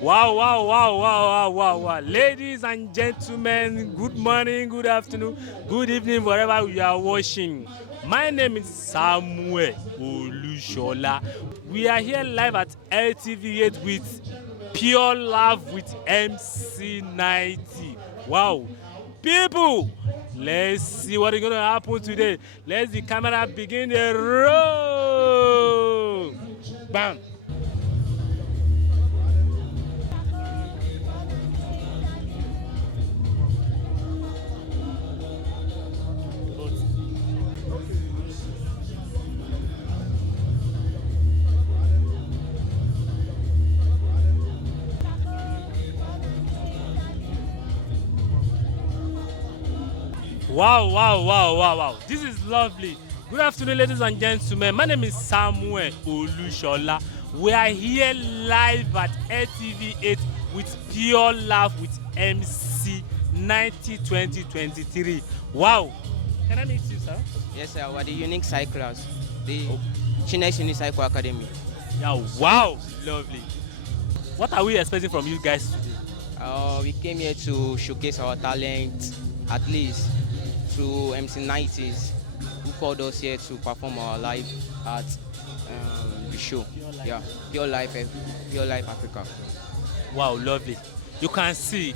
Wow, wow, wow, wow, wow, wow, wow. Ladies and gentlemen, good morning, good afternoon, good evening, wherever you are watching. My name is Samuel Olushola. We are here live at LTV8 with Pure Love with MC90. Wow. People, let's see what is going to happen today. Let's the camera begin the roll. Bam. Wow, wow, wow, wow, wow. This is lovely. Good afternoon, ladies and gentlemen. My name is Samuel Olushola. We are here live at LTV8 with Pure Love with MC 90 2023. Wow. Can I meet you, sir? Yes, sir. We're the unique cyclers, the Chinese Unicycle Academy. Yeah, wow. Lovely. What are we expecting from you guys today? We came here to showcase our talent, at least through MC90's, who called us here to perform our live at the show. Yeah, Pure Life, Pure Life Africa. Wow, lovely. You can see,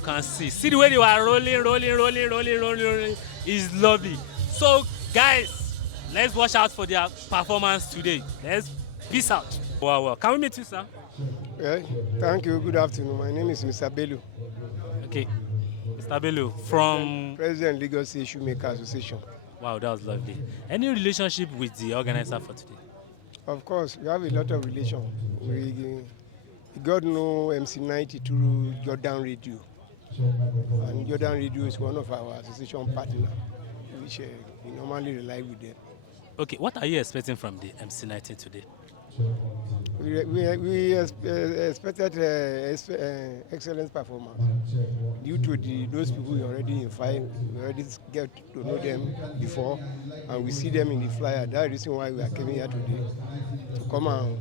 See the way they were rolling. It's lovely. So, guys, let's watch out for their performance today. Let's peace out. Wow, wow. Can we meet you, sir? Yeah, thank you. Good afternoon. My name is Mr. Bello, Okay. Mr. Bello, from... President Lagos State Shoemaker Association. Wow, that was lovely. Any relationship with the organizer for today? Of course, we have a lot of relation. We got know MC90 through Jordan Radio. And Jordan Radio is one of our association partners, which we normally rely with them. Okay, what are you expecting from the MC19 today? We expected excellent performance due to those people we already invite. We already get to know them before, and we see them in the flyer. That's the reason why we are coming here today, to come and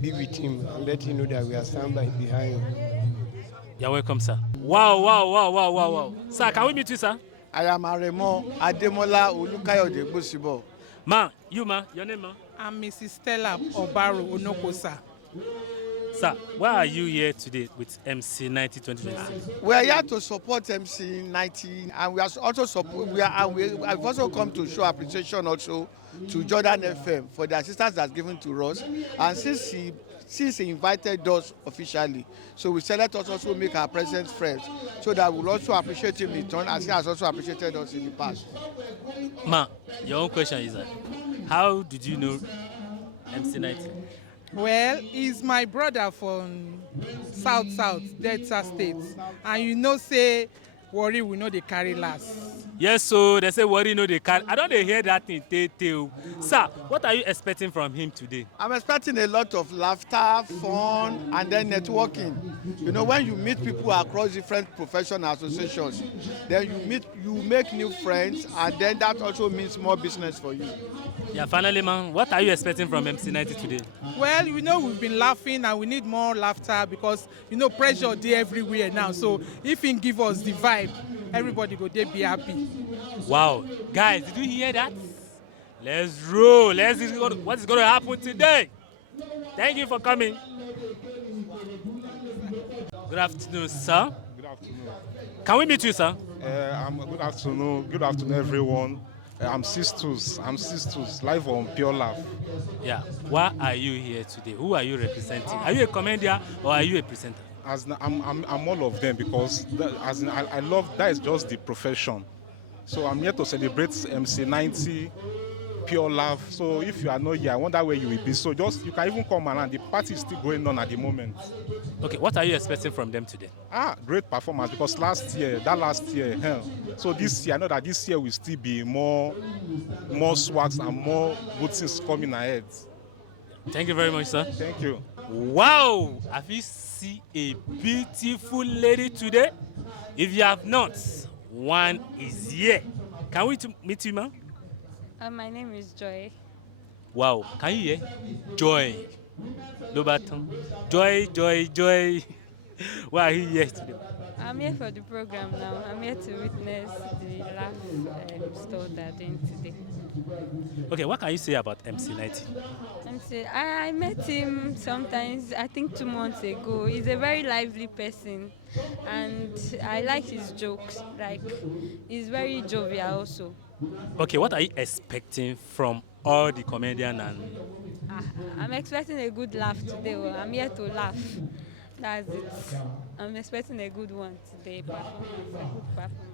be with him and let him know that we are standing behind him. You're welcome, sir. Wow. Sir, can we meet you, sir? I am Aremo Ademola Olukayode Gbosibo. Ma, your name, ma? I'm Mrs. Stella Obaro Onokosa. Sir, why are you here today with MC 90 2026? We are here to support MC 90, and we are also I've also come to show appreciation also to Jordan FM for the assistance that's given to us. And since he invited us officially, so we said let us also make our present friends, so that we'll also appreciate him in turn, as he has also appreciated us in the past. Ma, your own question is that how did you know MC 90? Well, he's my brother from South, Delta State. And you know, say, worry, we know they carry last. Yes, so they say worry, no, they carry. I don't hear that thing, tell. Sir, what are you expecting from him today? I'm expecting a lot of laughter, fun, and then networking. You know, when you meet people across different professional associations, then you make new friends, and then that also means more business for you. Yeah, finally, man, what are you expecting from MC90 today? Well, you know, we've been laughing and we need more laughter because, you know, pressure there everywhere now. So if he give us the vibe, everybody go there be happy. Wow. Guys, did you hear that? Let's roll. Let's see what is going to happen today. Thank you for coming. Good afternoon, sir. Good afternoon. Can we meet you, sir? Good afternoon. Good afternoon, everyone. I'm Sistus, live on Pure Love. Yeah. Why are you here today? Who are you representing? Are you a comedian or are you a presenter? I'm all of them because I love that is just the profession. So I'm here to celebrate MC90 Pure Love. So if you are not here, I wonder where you will be. So just you can even come around. The party is still going on at the moment. Okay, what are you expecting from them today? Great performance because last year, hell. So this year, I know that this year will still be more swags and more good things coming ahead. Thank you very much, sir. Thank you. Wow! Have you seen a beautiful lady today? If you have not, one is here. Can we meet you, ma'am? My name is Joy. Wow, can you hear? Joy. ló bá tán. Joy, joy, joy. Why are you here today? I'm here for the program now. I'm here to witness the laugh store they're doing today. Okay, what can you say about MC90? I met him sometimes, I think 2 months ago. He's a very lively person and I like his jokes. Like, he's very jovial also. Okay, what are you expecting from all the comedian and I'm expecting a good laugh today. Well, I'm here to laugh. That's it. I'm expecting a good one today. Performance, a good performance.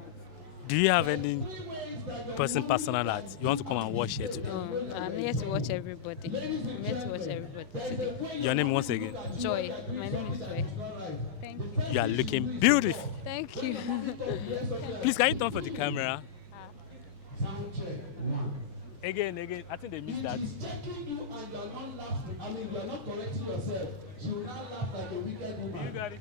do you have any personal that you want to come and watch here today? I'm here to watch everybody. I'm here to watch everybody today. Your name once again? Joy. My name is Joy. Thank you. You are looking beautiful. Thank you. Please, can you turn for the camera? Again. I think they missed that. You got it.